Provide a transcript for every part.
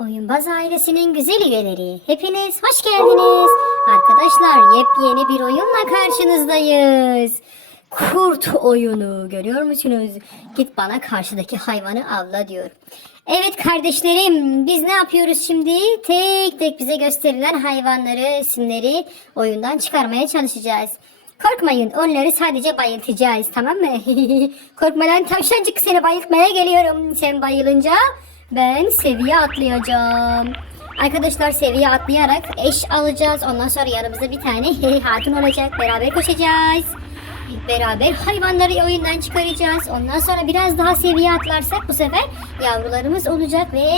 Oyunbaz ailesinin güzel üyeleri, hepiniz hoş geldiniz. Arkadaşlar yepyeni bir oyunla karşınızdayız. Kurt oyunu görüyor musunuz? Git bana karşıdaki hayvanı avla diyor. Evet kardeşlerim biz ne yapıyoruz şimdi? Tek tek bize gösterilen hayvanları, isimleri oyundan çıkarmaya çalışacağız. Korkmayın onları sadece bayıltacağız tamam mı? Korkma lan tavşancık seni bayıltmaya geliyorum. Sen bayılınca ben seviye atlayacağım. Arkadaşlar seviye atlayarak eş alacağız. Ondan sonra yanımızda bir tane hatun olacak. Beraber koşacağız. Beraber hayvanları oyundan çıkaracağız. Ondan sonra biraz daha seviye atlarsak bu sefer yavrularımız olacak ve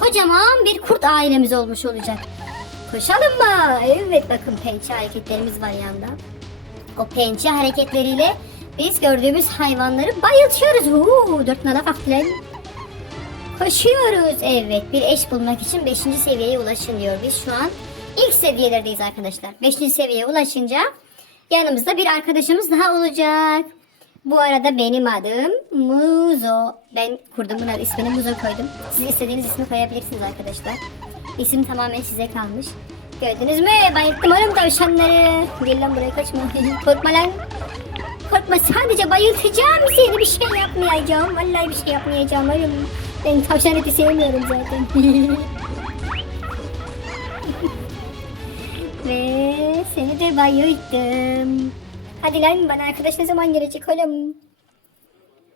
kocaman bir kurt ailemiz olmuş olacak. Koşalım mı? Evet bakın pençe hareketlerimiz var yanında. O pençe hareketleriyle biz gördüğümüz hayvanları bayıltıyoruz. Uuu, dört nala kalktı lan. Koşuyoruz. Evet bir eş bulmak için 5. seviyeye ulaşın diyor. Biz şu an ilk seviyelerdeyiz arkadaşlar. 5. seviyeye ulaşınca yanımızda bir arkadaşımız daha olacak. Bu arada benim adım Muzo. Ben kurdum bunun ismini Muzo koydum. Siz istediğiniz ismi koyabilirsiniz arkadaşlar. İsim tamamen size kalmış. Gördünüz mü? Bayılttım oğlum tavşanları. Gel lan buraya kaçma. Korkma lan. Korkma sadece bayıltacağım seni bir şey yapmayacağım. Vallahi bir şey yapmayacağım oğlum. Ben tavşan eti sevmiyorum zaten. Ve seni de bayılttım. Hadi lan bana arkadaş ne zaman gelecek oğlum?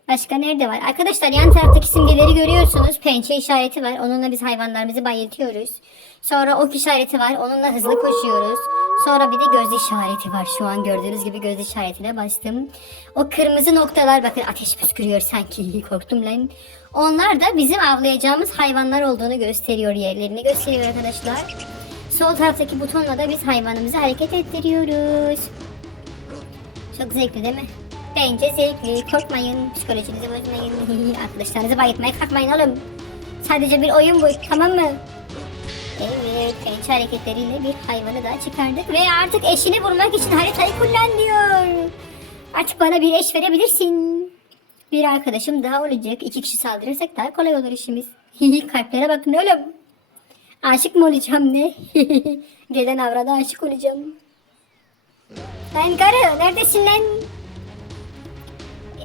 Başka nerede var? Arkadaşlar yan taraftaki simgeleri görüyorsunuz. Pençe işareti var. Onunla biz hayvanlarımızı bayıltıyoruz. Sonra ok işareti var. Onunla hızlı koşuyoruz. Sonra bir de göz işareti var. Şu an gördüğünüz gibi göz işaretine bastım. O kırmızı noktalar bakın ateş püskürüyor sanki. Korktum lan. Onlar da bizim avlayacağımız hayvanlar olduğunu gösteriyor. Yerlerini gösteriyor arkadaşlar. Sol taraftaki butonla da biz hayvanımızı hareket ettiriyoruz. Çok zevkli değil mi? Bence zevkli. Korkmayın. Psikolojinizi bozmayın. Arkadaşlarınızı bayıltmaya kalkmayın oğlum. Sadece bir oyun bu. Tamam mı? Evet. Pençe hareketleriyle bir hayvanı daha çıkardık. Ve artık eşini bulmak için haritayı kullan. Artık bana bir eş verebilirsin. Bir arkadaşım daha olacak. İki kişi saldırırsak daha kolay olur işimiz. Kalplere bakın oğlum. Aşık mı olacağım ne? Gelen avrada aşık olacağım. Lan karı neredesin lan?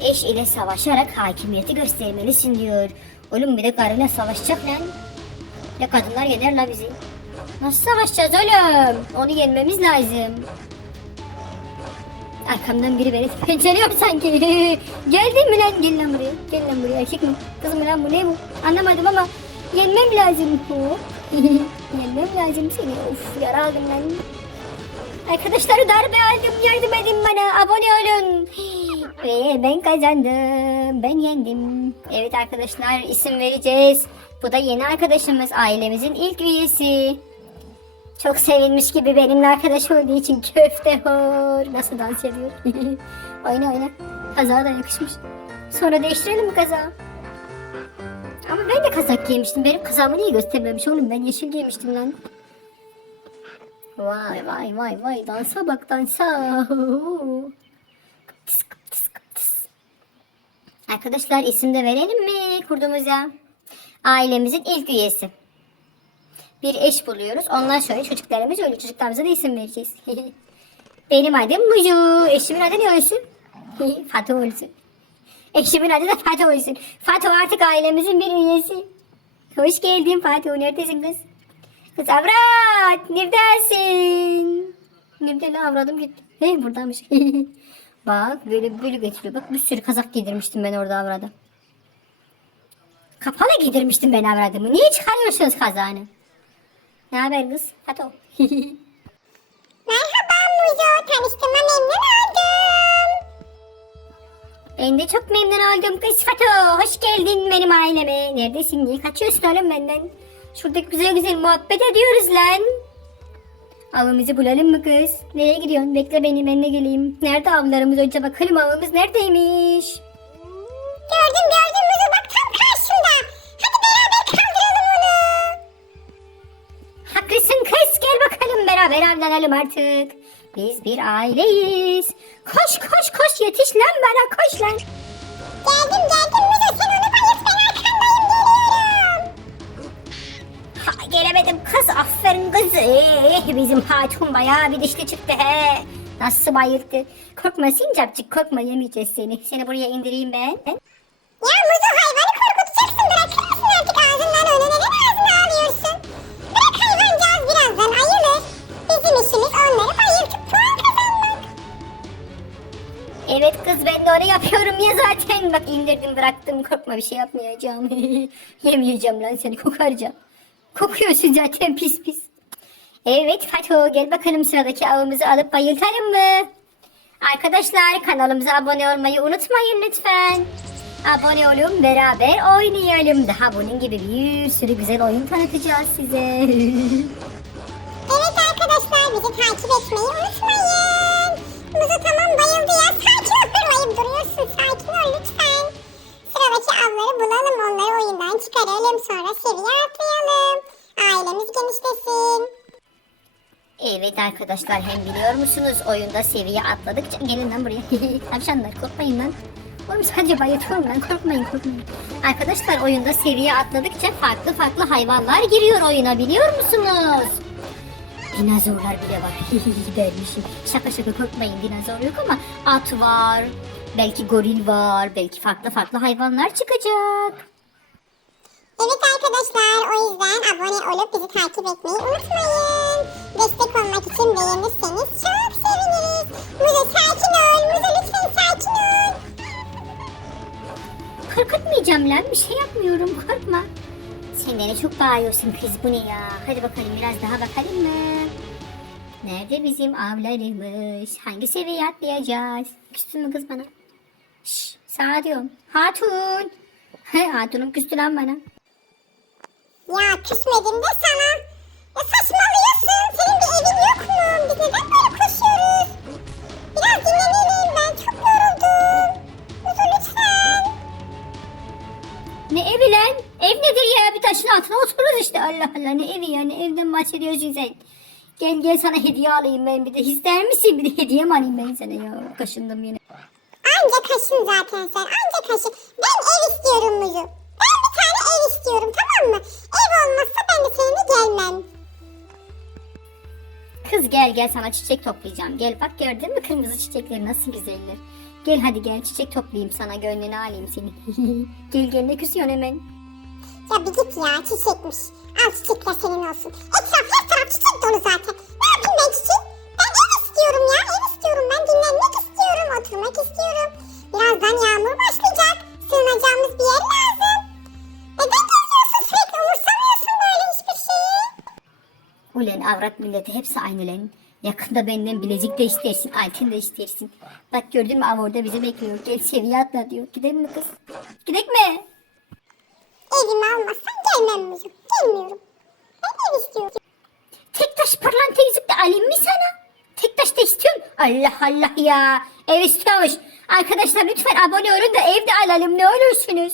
Eş ile savaşarak hakimiyeti göstermelisin diyor. Oğlum bir de karıyla savaşacak lan. Ya kadınlar yener la bizi. Nasıl savaşacağız oğlum? Onu yenmemiz lazım. Arkamdan biri beni penceliyor sanki. Geldin mi lan? Gel lan buraya. Gel lan buraya. Erkek mi? Kız mı lan bu? Ne bu? Anlamadım ama yenmem lazım. Yenmem lazım seni. Of yara aldım lan. Arkadaşlar darbe aldım. Yardım edin bana. Abone olun. Ve ben kazandım. Ben yendim. Evet arkadaşlar isim vereceğiz. Bu da yeni arkadaşımız. Ailemizin ilk üyesi. Çok sevinmiş gibi benimle arkadaş olduğu için köfte hor. Nasıl dans ediyor? oyna oyna. Kazağa da yakışmış. Sonra değiştirelim mi kazağı? Ama ben de kazak giymiştim. Benim kazağımı niye göstermemiş oğlum? Ben yeşil giymiştim lan. Vay vay vay vay dansa bak dansa. Arkadaşlar isim de verelim mi kurduğumuza? Ailemizin ilk üyesi. Bir eş buluyoruz. Ondan sonra çocuklarımız öyle çocuklarımıza da isim vereceğiz. Benim adım Mucu. Eşimin adı ne olsun? Fatih olsun. Eşimin adı da Fatih olsun. Fatih artık ailemizin bir üyesi. Hoş geldin Fatih. Neredesin kız? Kız avrat neredesin? Nerede lan avradım gitti. He buradaymış. Bak böyle böyle getiriyor. Bak bir sürü kazak giydirmiştim ben orada avrada. Kapalı giydirmiştim ben avradımı. Niye çıkarıyorsunuz kazağını? Ne haber kız? Hadi o. Merhaba Muzo, tanıştığıma memnun oldum. ben de çok memnun oldum kız Fato. Hoş geldin benim aileme. Neredesin? Niye kaçıyorsun oğlum benden? Şurada güzel güzel muhabbet ediyoruz lan. Avımızı bulalım mı kız? Nereye gidiyorsun? Bekle beni ben de geleyim. Nerede avlarımız önce bakalım avımız neredeymiş? Gördüm gördüm Muzo, bak tam karşımda. Hadi beraber kaldıralım onu. Haklısın kız gel bakalım beraber avlanalım artık. Biz bir aileyiz. Koş koş koş yetiş lan bana koş lan. Geldim geldim Gelemedim kız aferin kız. Eh, bizim hatun bayağı bir dişli çıktı he. Nasıl bayıldı. Korkma sincapcık korkma yemeyeceğiz seni. Seni buraya indireyim ben. Ya Muzu hayvanı korkutacaksın bırakır mısın artık ağzından onu neden ağzına alıyorsun? Bırak hayvancağız birazdan ayılır. Bizim işimiz onları bayıltıp puan kazanmak. Evet kız ben de onu yapıyorum ya zaten. Bak indirdim bıraktım korkma bir şey yapmayacağım. Yemeyeceğim lan seni kokaracağım. Kokuyorsun zaten pis pis. Evet Fatu gel bakalım sıradaki avımızı alıp bayıltalım mı? Arkadaşlar kanalımıza abone olmayı unutmayın lütfen. Abone olun beraber oynayalım. Daha bunun gibi bir sürü güzel oyun tanıtacağız size. Evet arkadaşlar bizi takip etmeyi unutmayın. Muzu tamam bayıldı ya. Sakin ol durmayıp duruyorsun. Sakin ol lütfen. Sıradaki avları bulalım. Onları oyundan çıkaralım. Sonra seviye. Genişlesin. Evet arkadaşlar hem biliyor musunuz oyunda seviye atladıkça gelin lan buraya. Tavşanlar korkmayın lan. Oğlum sadece bayıltıyorum lan korkmayın korkmayın. Arkadaşlar oyunda seviye atladıkça farklı farklı hayvanlar giriyor oyuna biliyor musunuz? Dinozorlar bile var. Dermişim. Şaka şaka korkmayın dinozor yok ama at var. Belki goril var. Belki farklı farklı hayvanlar çıkacak. Evet arkadaşlar o yüzden abone olup bizi takip etmeyi unutmayın. Destek olmak için beğenirseniz çok seviniriz. Muzu sakin ol. Muzu lütfen sakin ol. Korkutmayacağım lan bir şey yapmıyorum korkma. Sen de çok bağırıyorsun kız bu ne ya. Hadi bakalım biraz daha bakalım mı? Nerede bizim avlarımız? Hangi seviye atlayacağız? Küstün mü kız bana? Şşş sana diyorum. Hatun. He hatunum küstü lan bana. Ya küsmedim de sana. Ya saçmalıyorsun. Senin bir evin yok mu? Biz neden böyle koşuyoruz? Biraz dinlenelim. Ben çok yoruldum. Muzu lütfen. Ne evi lan? Ev nedir ya? Bir taşın altına otururuz işte. Allah Allah ne evi ya? Ne evden bahsediyorsun sen? Gel gel sana hediye alayım ben bir de. İster misin? Bir de hediye mi alayım ben sana ya? Kaşındım yine. Anca kaşın zaten sen. Anca kaşın. Ben ev istiyorum Muzu. Ben bir tane ev istiyorum tamam mı? Olmazsa ben de seninle gelmem. Kız gel gel sana çiçek toplayacağım. Gel bak gördün mü kırmızı çiçekleri nasıl güzeller. Gel hadi gel çiçek toplayayım sana gönlünü alayım seni. gel gel ne küsüyorsun hemen. Ya bir git ya çiçekmiş. Al çiçekler senin olsun. Etraf her taraf çiçek dolu zaten. Ne yapayım ben çiçeği? Ben ev istiyorum ya ev istiyorum. Ben dinlenmek istiyorum. Oturmak istiyorum. Birazdan yağmur başlayacak. Avrat milleti hepsi aynı lan. Yakında benden bilezik de istersin, altın da istersin. Bak gördün mü av orada bizi bekliyor. Gel seviye atla diyor. Gidelim mi kız? Gidek mi? Evimi almazsan gelmem Muzu. Gelmiyorum. Ben ev istiyorum. Tek taş pırlanta yüzük de alayım mı sana? Tek taş da istiyorum. Allah Allah ya. Ev istiyormuş. Arkadaşlar lütfen abone olun da evde alalım ne olursunuz.